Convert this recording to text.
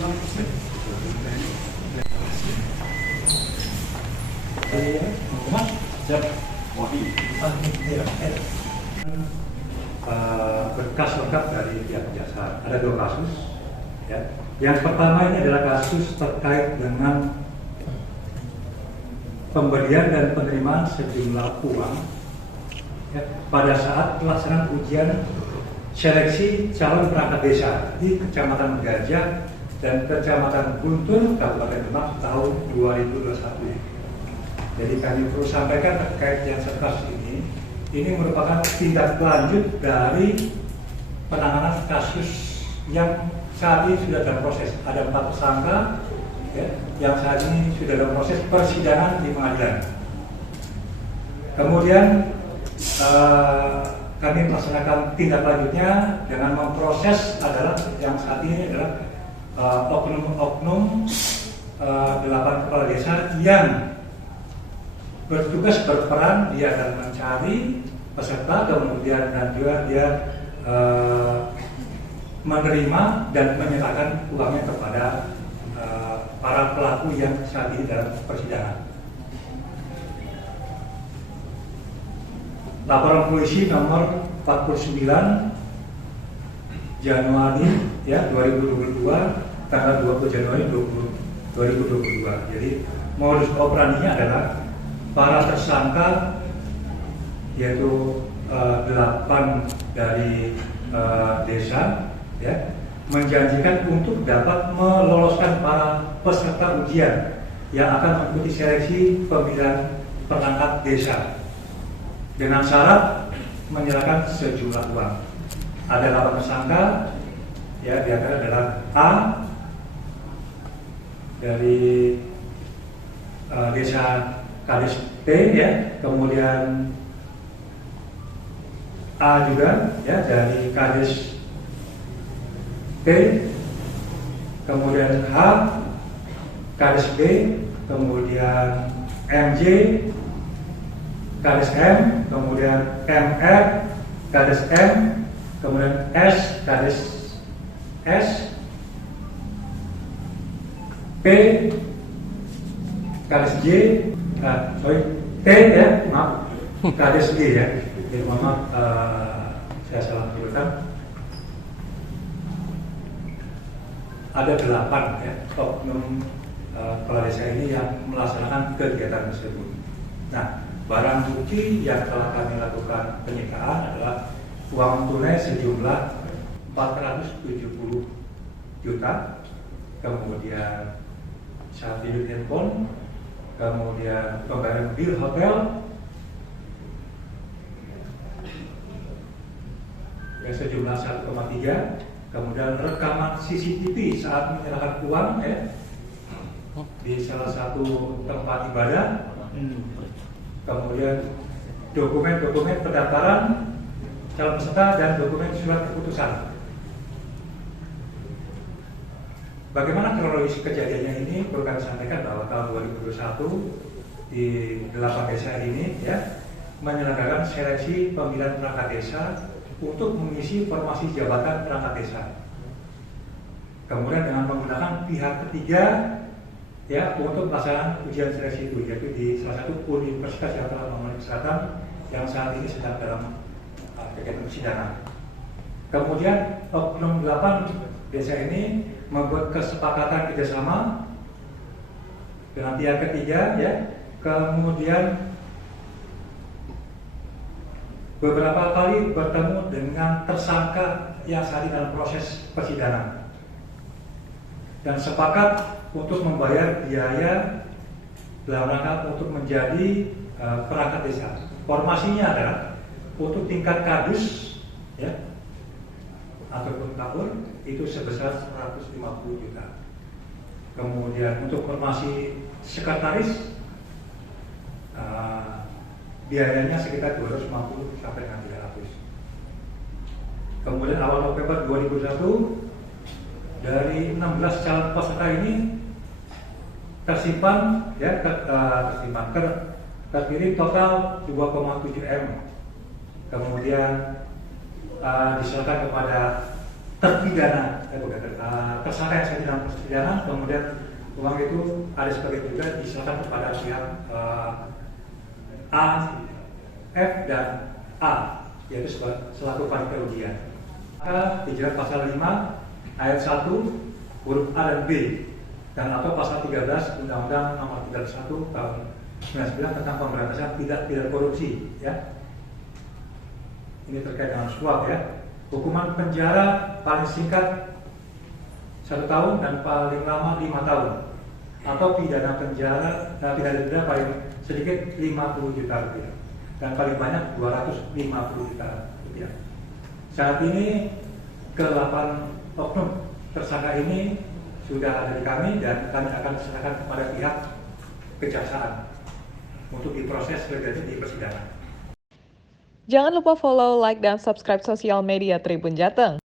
Berkas lengkap dari pihak kejaksaan. Ada 2 kasus. Ya. Yang pertama ini adalah kasus terkait dengan pemberian dan penerimaan sejumlah uang ya, pada saat pelaksanaan ujian seleksi calon perangkat desa di Kecamatan Gajah dan Kecamatan Guntur, Kabupaten Demak tahun 2021. Jadi kami perlu sampaikan terkait yang kasus ini merupakan tindak lanjut dari penanganan kasus yang saat ini sudah dalam proses. Ada 4 tersangka ya, yang saat ini sudah dalam proses persidangan di pengadilan. Kemudian kami melaksanakan tindak lanjutnya dengan memproses adalah yang saat ini adalah oknum-oknum 8 kepala desa yang bertugas berperan, dia akan mencari peserta, kemudian dan juga dia menerima dan menyerahkan uangnya kepada para pelaku yang saat ini dalam persidangan. Laporan polisi nomor 49 Januari ya 2022 tanggal 20 Januari 2022. Jadi modus operandinya adalah para tersangka yaitu 8 dari desa ya, menjanjikan untuk dapat meloloskan para peserta ujian yang akan mengikuti seleksi pemilihan perangkat desa dengan syarat menyerahkan sejumlah uang. Ada 8 tersangka ya, di antara adalah A dari desa Kades T ya, kemudian A juga ya dari Kades T, kemudian H Kades B, kemudian MJ Kades M, kemudian MR Kades M, kemudian S Kades S, P Kades J, T ya, maaf, Kades G ya. Jadi maaf, saya salah menyebutkan. Ada 8 ya, oknum kepala desa ini yang melaksanakan kegiatan tersebut. Nah, barang bukti yang telah kami lakukan penyitaan adalah uang tunai sejumlah 470 juta, kemudian 1 unit handphone, kemudian pembayaran bil hotel yang sejumlah 1,3, kemudian rekaman CCTV saat menyerahkan uang ya, di salah satu tempat ibadah, kemudian dokumen-dokumen pendaftaran calon peserta dan dokumen surat keputusan. Bagaimana kronologis kejadiannya ini perlu kami sampaikan bahwa tahun 2021 di 8 desa ini ya menyelenggarakan seleksi pemilihan perangkat desa untuk mengisi formasi jabatan perangkat desa. Kemudian dengan menggunakan pihak ketiga ya untuk pelaksanaan ujian seleksi itu, yaitu di salah satu universitas yang telah memenuhi kesehatan yang saat ini sedang dalam kegiatan persidangan. Kemudian oknum 8 desa ini membuat kesepakatan kerjasama dengan pihak ketiga ya, kemudian beberapa kali bertemu dengan tersangka yang saat ini dalam proses persidangan dan sepakat untuk membayar biaya dalam rangka untuk menjadi perangkat desa. Formasinya adalah untuk tingkat kadus ya ataupun kabur itu sebesar 150 juta. Kemudian untuk formasi sekretaris biayanya sekitar 250 sampai dengan 300. Kemudian awal November 2021 dari 16 calon peserta ini tersimpan ya terdiri total 2,7 M. Kemudian diserahkan kepada terpidana, tersangka yang sedang dalam proses pidana, kemudian uang itu ada sebagian juga diserahkan kepada pihak A, F, dan A, yaitu selaku panitia ujian. Maka dijerat pasal 5 ayat 1 huruf A dan B, dan atau pasal 13 Undang-Undang Nomor 31 Tahun 99 tentang pemberantasan tindak pidana korupsi, ya. Ini terkait dengan suap, ya. Hukuman penjara paling singkat 1 tahun dan paling lama 5 tahun, atau pidana penjara pidana paling sedikit 50 juta rupiah dan paling banyak 250 juta rupiah. Saat ini ke-8 oknum tersangka ini sudah ada di kami dan kami akan serahkan kepada pihak kejaksaan untuk diproses lebih lanjut di persidangan. Jangan lupa follow, like, dan subscribe sosial media Tribun Jateng.